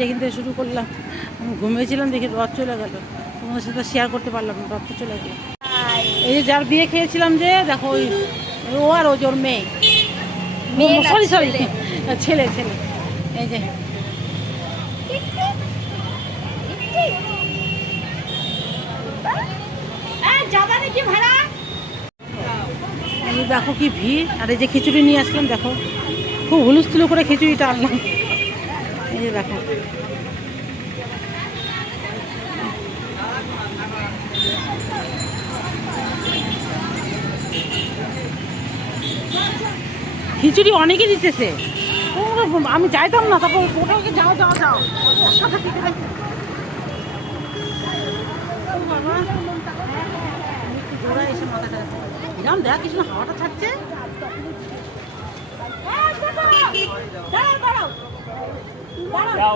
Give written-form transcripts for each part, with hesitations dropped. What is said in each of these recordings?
তিনটে কিনতে শুরু করলাম। আমি ঘুমিয়েছিলাম, দেখি রথ চলে গেল, তোমাদের সাথে শেয়ার করতে পারলাম না, রথ চলে গেল। এই যে যার বিয়ে খেয়েছিলাম যে দেখো, ও আর ও ওর মেয়ে, সরি সরি ছেলে ছেলে, এই যে দেখো কি ভিড়। আর এই যে খিচুড়ি নিয়ে আসলাম, দেখো খুব হুলুস্থুলু করে খিচুড়িটা আনলাম। এই যে দেখো খিচুড়ি অনেকে দিতেছে, আমি যাইতাম না, তারপর ওটাকে যাও যাও যাও জোড়া এসে মাথাটা এরকম দেখ কিছু হাওয়াটা থাকছে।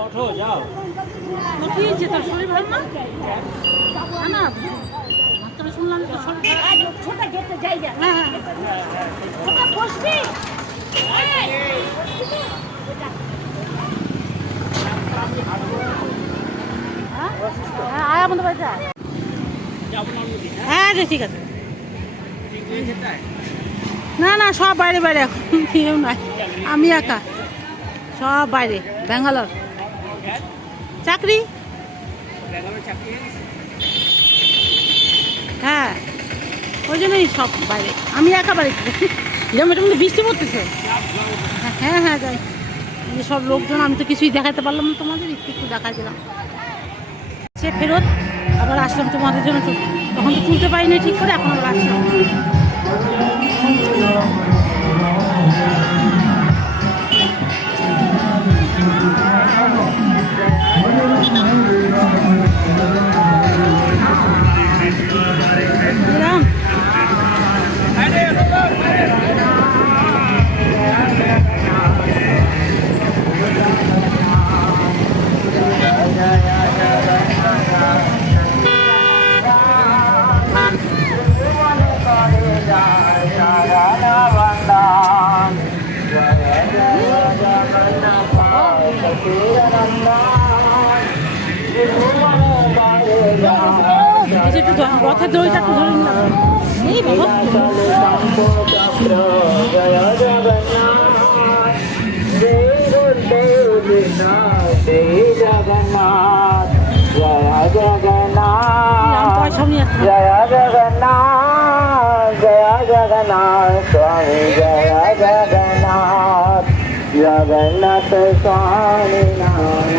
ওঠো যাও, কি হয়েছে, তোর শরীর ভালো না? না মাত্রা শুনলাম তো শরীর ছোটা গেতে যাই যা। হ্যাঁ হ্যাঁ বসবি, আয় আমাদের বাড়িতে। হ্যাঁ ঠিক আছে। না না সব বাইরে বাইরে, এখন কেউ নাই, আমি একা, সব বাইরে। ব্যাঙ্গালোর চাকরি, হ্যাঁ ওই জন্যই সব বাইরে, আমি একা বাড়িতে। যেমন এটা মধ্যে বৃষ্টি পড়তেছে। হ্যাঁ হ্যাঁ যাই, এই যে সব লোকজন, আমি তো কিছুই দেখাতে পারলাম না তোমাদের, একটু একটু দেখাই দিলাম। সে ফেরত আবার আসলাম তোমাদের জন্য, তখন তো তুলতে পারিনি ঠিক করে, এখন আবার আসলাম। রথের দড়িটা একটু ধরে নিলাম। এই বাবা পয়সা নিয়ে আসলাম। জয় জগন্নাথ জয় জগন্নাথ স্বামী জয় জগন্নাথ জগন্নাথ স্বামী নাম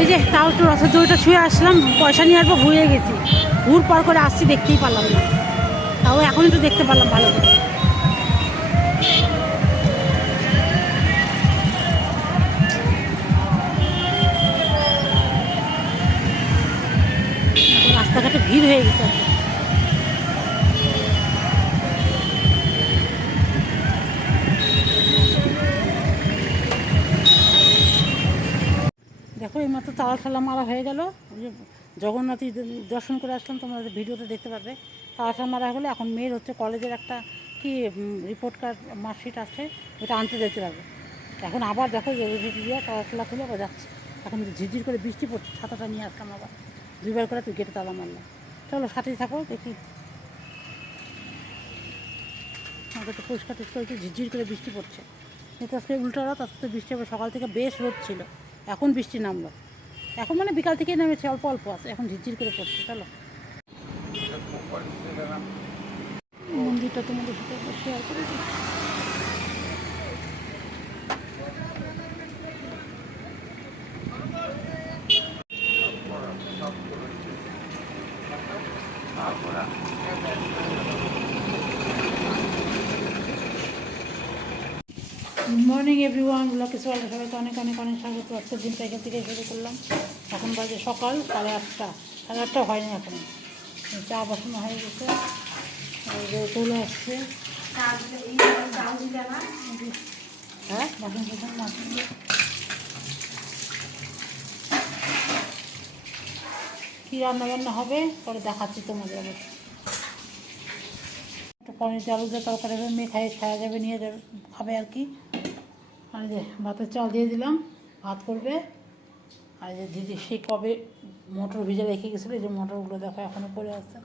এই যে তাও একটু রথের দড়িটা ছুঁয়ে আসলাম, পয়সা নিয়ে আসবো ভুলে গেছি, ঘুর পার করে আসছি, দেখতেই পারলাম না, তাও এখন একটু দেখতে পারলাম ভালো করে। রাস্তাঘাটে ভিড় হয়ে গেছে। দেখো এইমাত্র তালা ঠালা মারা হয়ে গেল, জগন্নাথী দর্শন করে আসলাম, তোমরা ভিডিওতে দেখতে পারবে। তালা ঠালা মারা হলে এখন মেয়ের হচ্ছে কলেজের একটা কি রিপোর্ট কার্ড মার্কশিট আছে, ওটা আনতে যেতে পারবে। এখন আবার দেখো দিয়ে তালা ঠালা খুলে আবার যাচ্ছে, এখন ঝিরঝির করে বৃষ্টি পড়ছে, ছাতাটা নিয়ে আসলাম আবার, দুইবার করে তুই গেটে তালা মারলাম। চলো সাথেই থাকো, দেখি আমাদের তো পরিষ্কার টরিষ্কার হচ্ছে, ঝিরঝির করে বৃষ্টি পড়ছে। কিন্তু আজকে উল্টো রাত, আজকে বৃষ্টি হবে, সকাল থেকে বেশ রোদ ছিল, এখন বৃষ্টি নামলো, এখন মানে বিকাল থেকেই নেমেছে, অল্প অল্প আছে, এখন ঝিরঝির করে পড়ছে। চলো মন্দিরটা তোমাদের সাথে শেয়ার করে দিই। গুড মর্নিং এভরিওয়ান, ব্লকে সবাইকে অনেক অনেক অনেক স্বাগত। আজকের দিনটা এখান থেকে শুরু করলাম। এখন বাজে সকাল 8:30, 8:30 হয়নি এখন, চা বসানো হয়ে গেছে, চলে আসছে। হ্যাঁ বাসন টাসন মাসন কী রান্নাবান্না হবে পরে দেখাচ্ছি তোমাদের আবার। একটা পনির আলু দিয়ে তরকারি হবে, মেয়ে খাওয়া যাবে, নিয়ে যাবে, খাবে আর কি। আর এই যে ভাতের চাল দিয়ে দিলাম, ভাত করবে। আর এই যে দিদি সেই কবে মটর ভিজে রেখে গেছিলো, এই যে মটরগুলো দেখো এখনও পড়ে আছে।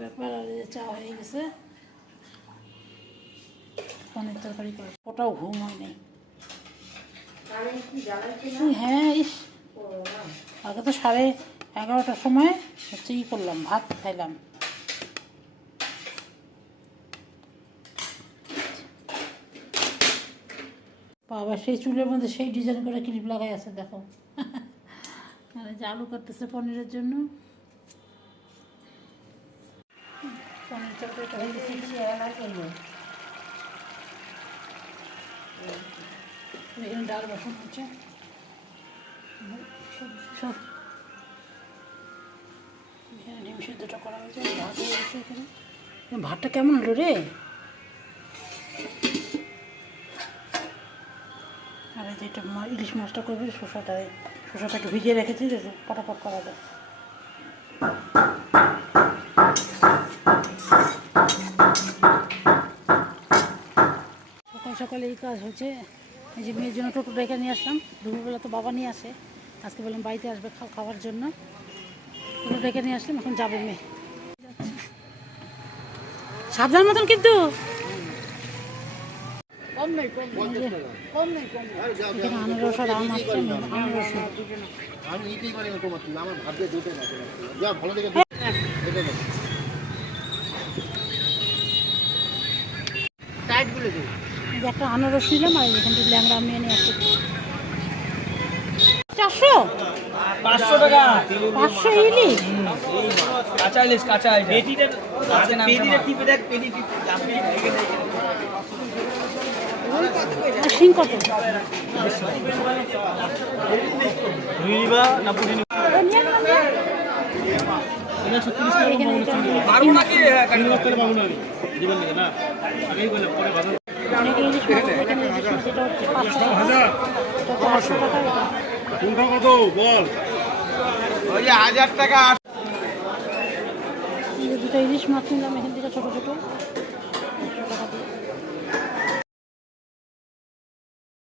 ব্যাপার। আর এই যে চা হয়ে গেছে, পনির তরকারি করে, ওটাও ঘুম হয়নি। হ্যাঁ, ইস আগে তো 11:30টার সময় হচ্ছে করলাম, ভাত খাইলাম। বাবা সেই চুলের মধ্যে সেই ডিজাইন করে ক্লিপ লাগাই আছে দেখো। আর এই যে আলু কাটতেছে পনিরের জন্য। পনির তরকারিটা হয়ে গেছে, এখানে ডাল বসানো হচ্ছে, সব এখানে ডিম সিদ্ধটা করা হয়েছে, ভাত হয়ে গেছে এখানে। ভাতটা কেমন হলো রে? আর এই যে এটা ইলিশ মাছটা করবে, শসাটা একটু ভিজিয়ে রেখেছি, পটাপট করা যায়। সকাল সকালে এই কাজ হচ্ছে। এই যে মেয়ের জন্য টোটো ডেকে নিয়ে আসলাম, দুপুরবেলা তো বাবা নিয়ে আসে, আজকে বললাম বাড়িতে আসবে খাওয়ার জন্য, টোটো ডেকে নিয়ে আসলাম, এখন যাবে মেয়ে। সাবধান মতন কিন্তু। আনারস আর আম আসছে, আনারস একটা আনারস নিলাম, আর এখান থেকে ল্যাংড়া আম নিয়ে আসছে। 400 500 টাকা 500 ইলিশ। কাঁচা ইলিশ, কাঁচা পেটিটা আছে না, পেটিটা টিপে দেখ, পেটি আপনি রেখে দেয়। আর শিং কত? নিবা না পুরি নিবা? এখানে এটা পারবো নাকি কাটিতে পারবো না দিবেন না আগেই বলে পরে ভালো। অনেক ইলিশ মাছ আছে, এখানে ইলিশ মাছ যেটা হচ্ছে 500 টাকা, এটা 400 টাকা। কোনটা কত বল? ওই যে 1000 টাকা। এই যে দুটো ইলিশ মাছ নিলাম এখান থেকে, ছোটো ছোটো।